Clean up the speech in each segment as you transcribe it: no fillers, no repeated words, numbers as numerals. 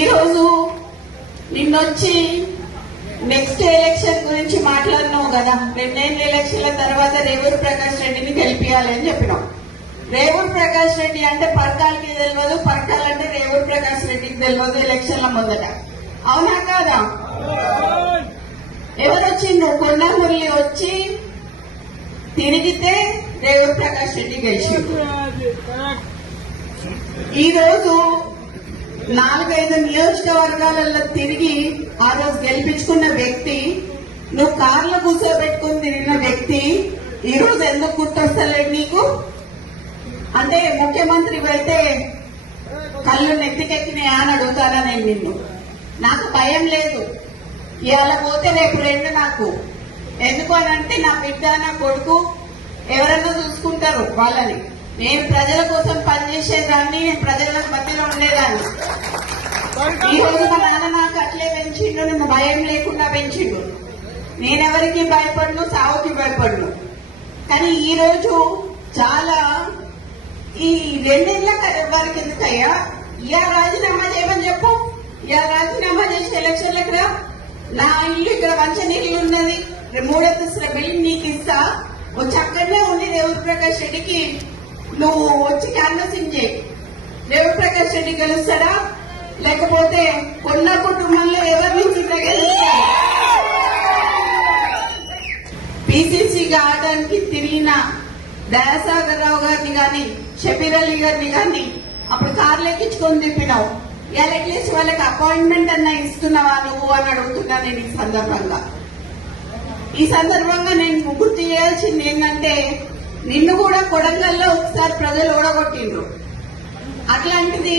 ఈరోజు నిన్నొచ్చి next election గురించి మాట్లాడినావు కదా. 2 ఎలక్షన్ల తర్వాత రేవూరు ప్రకాష్ రెడ్డిని గెలిపియాలి అని చెప్పినావు. రేవూరు ప్రకాష్ రెడ్డి అంటే పరకాలకి తెలియదు, పరకాలంటే రేవూరు ప్రకాష్ రెడ్డికి తెలియదు ఎలక్షన్ల ముందట. అవునా కాదా? ఎవరు వచ్చిండ్రు? కొండా మురళి వచ్చి తిరిగితే రేవూరు ప్రకాష్ రెడ్డి గెలిచిండు. ఈ రోజు 4-5 నియోజకవర్గాలలో తిరిగి ఆ రోజు గెలిపించుకున్న వ్యక్తి, నువ్వు కార్లో కూర్చోబెట్టుకుని తిరిగిన వ్యక్తి ఈ రోజు ఎందుకు గుర్తొస్తలేదు నీకు? అంటే ముఖ్యమంత్రి అయితే కళ్ళు నెత్తికెక్కినాయా అని అడుగుతారా నేను నిన్ను? నాకు భయం లేదు. ఇవాళ పోతే రేపు 2 నాకు. ఎందుకు అనంటే నా బిడ్డ నా కొడుకు ఎవరన్నా చూసుకుంటారు వాళ్ళని. నేను ప్రజల కోసం పనిచేసేదాన్ని, నేను ప్రజల మధ్యలో ఉండేదాన్ని. ఈ రోజు మా నాన్న నాకు అట్లే పెంచిండు, నేను భయం లేకుండా పెంచిండు. నేనెవరికి భయపడను, సావుకి భయపడను. కానీ ఈ రోజు చాలా ఈ 2 ఏళ్ల వారికి ఎందుకయ్యా ఇలా రాజీనామా చేయమని చెప్పు. ఇలా రాజీనామా చేసి ఎలక్షన్లకు రా. నా ఇల్లు ఇక్కడ మంచినీళ్ళు ఉన్నది, 3 అంతస్తుల బిల్డింగ్ నీకు ఇస్తా. వచ్చి అక్కడనే ఉండి రేవూరు ప్రకాష్ రెడ్డికి నువ్వు వచ్చి క్యాన్వసింగ్ చేయి. రేవూరు ప్రకాష్ రెడ్డి గెలుస్తాడా లేకపోతే కొన్న కుటుంబంలో ఎవరి నుంచి గెలుస్తాడు? పిసిసి ఆడడానికి తిరిగిన దయాసాగర్ రావు గారిని గాని, షబీర్ అలీ గారిని గాని అప్పుడు కార్లు ఎక్కించుకొని తిప్పినావు. ఇలా అట్లీస్ట్ వాళ్ళకి అపాయింట్మెంట్ అన్నా ఇస్తున్నావా నువ్వు అని అడుగుతున్నా నేను ఈ సందర్భంగా నేను గుర్తు చేయాల్సింది ఏంటంటే, నిన్ను కూడా కొడంగల్లో ఒకసారి ప్రజలు ఓడగొట్టిండ్రు. అట్లాంటిది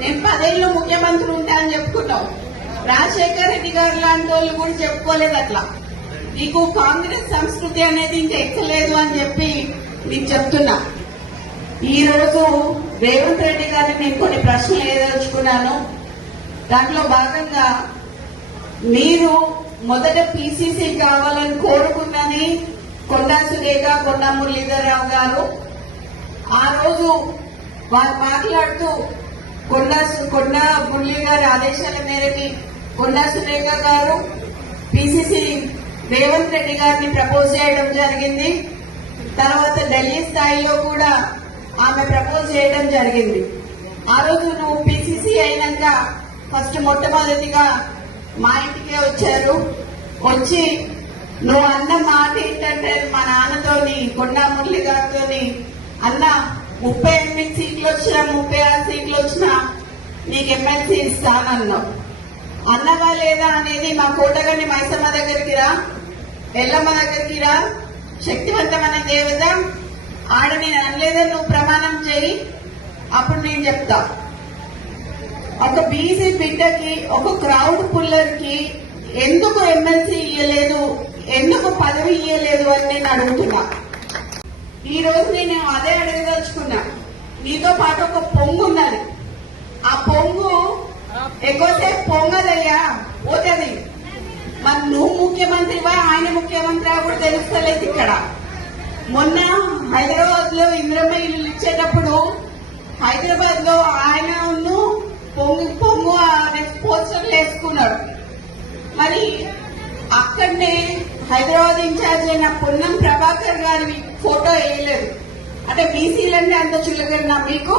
నేను 10 ఏళ్ళు ముఖ్యమంత్రి ఉంటా అని చెప్పుకున్నావు. రాజశేఖర్ రెడ్డి గారు లాంటి వాళ్ళు కూడా చెప్పుకోలేదు అట్లా. నీకు కాంగ్రెస్ సంస్కృతి అనేది ఇంకా ఎక్కలేదు అని చెప్పి నీకు చెప్తున్నా. ఈ రోజు రేవంత్ రెడ్డి గారిని నేను కొన్ని ప్రశ్నలు ఏదలుచుకున్నాను. దాంట్లో భాగంగా మీరు మొదట పిసిసి కావాలని కోరుకున్నది కొండా సురేఖ, కొండా మురళీధరరావు గారు. ఆ రోజు వారు మాట్లాడుతూ కొండా మురళి గారి ఆదేశాల మేరకి కొండా సురేఖ గారు పిసిసి రేవంత్ రెడ్డి గారిని ప్రపోజ్ చేయడం జరిగింది. తర్వాత ఢిల్లీ స్థాయిలో కూడా ఆమె ప్రపోజ్ చేయడం జరిగింది. ఆ రోజు నువ్వు పిసిసి అయినాక ఫస్ట్ మొట్టమొదటిగా మా ఇంటికే వచ్చారు. వచ్చి నువ్వు అన్న మాట ఏంటంటే, మా నాన్నతోని కొండా మురళి గారితోని అన్న 38 సీట్లు వచ్చినా 36 సీట్లు వచ్చినా నీకు ఎమ్మెల్సీ ఇస్తానన్నావు. అన్నవా లేదా అనేది మా కోటగండి మైసమ్మ దగ్గరికి రా, ఎల్లమ్మ దగ్గరికి రా, శక్తివంతమైన దేవత ఆడ నేను అనలేదని నువ్వు ప్రమాణం చేయి, అప్పుడు నేను చెప్తా. ఒక బీసీ బిడ్డకి, ఒక క్రౌడ్ పుల్లర్ కి ఎందుకు ఎమ్మెల్సీ ఇయ్యలేదు, ఎందుకు పదవి ఇయ్యలేదు అని నేను అడుగుతున్నా. ఈ రోజు నేను అదే అడగదలుచుకున్నా. నీతో పాటు ఒక పొంగు ఉన్నది. ఆ పొంగు ఎక్కువసేపు పొంగదయ్యా, పోతుంది. మరి నువ్వు ముఖ్యమంత్రివా ఆయన ముఖ్యమంత్రి కూడా తెలుస్తలేదు. ఇక్కడ మొన్న హైదరాబాద్ లో ఇంద్రమ్మ ఇల్లు ఇచ్చేటప్పుడు హైదరాబాద్ లో ఆయన పొంగు పోస్టర్లు వేసుకున్నాడు. మరి అక్కడనే హైదరాబాద్ ఇన్ఛార్జ్ అయిన పొన్నం ప్రభాకర్ గారి ఫోటో వేయలేదు. అంటే బీసీలన్నీ అంత చులకన్నా మీకు?